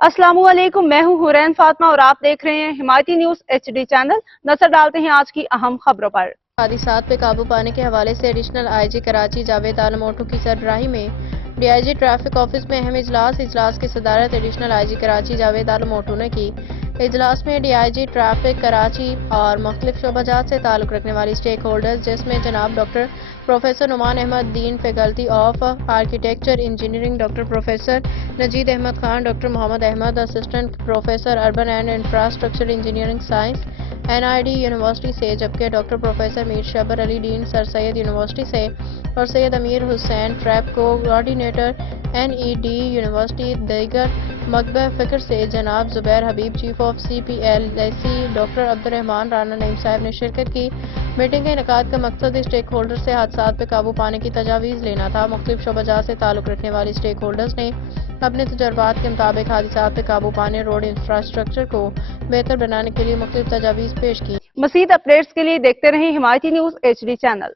अस्सलामुअलैकुम, मैं हूं हुरैन फातिमा और आप देख रहे हैं हिमायती न्यूज HD चैनल। नजर डालते हैं आज की अहम खबरों पर। हादसात पे काबू पाने के हवाले से एडिशनल IG कराची जावेद आलम ओटू की सरबराही में DIG ट्रैफिक ऑफिस में अहम इजलास की सदारत एडिशनल IG कराची जावेद आलम ओटू ने की। इजलास में DIG ट्रैफिक कराची और मुख्तलिफ शोबाजात से ताल्लुक़ रखने वाली स्टेक होल्डर्स जिसमें जनाब doctor professor Numan Ahmed dean faculty of architecture engineering, doctor professor Najeed Ahmed Khan, doctor Mohammad Ahmed assistant professor urban and infrastructure engineering science NID university से, जबकि doctor professor Mir Shabbar Ali dean Sir Syed university से और सैयद अमीर हुसैन ट्रैप कोऑर्डिनेटर NED यूनिवर्सिटी दीगर मकबह फिक्र से जनाब Zubair Habib chief of CPLSE doctor Abdurrahman Rana Naeem साहब ने शिरकत की। मीटिंग के इनेकाद का मकसद स्टेक होल्डर से हादसात पर काबू पाने की तजावीज़ लेना था। मुख्तलिफ शोबाजात से ताल्लुक़ रखने वाली स्टेक होल्डर्स ने अपने तजर्बात के मुताबिक हादसात पर काबू पाने, रोड इंफ्रास्ट्रक्चर को बेहतर बनाने के लिए मुख्तलिफ तजावीज़ पेश की। मज़ीद अपडेट्स के लिए देखते रहें हिमायती न्यूज HD चैनल।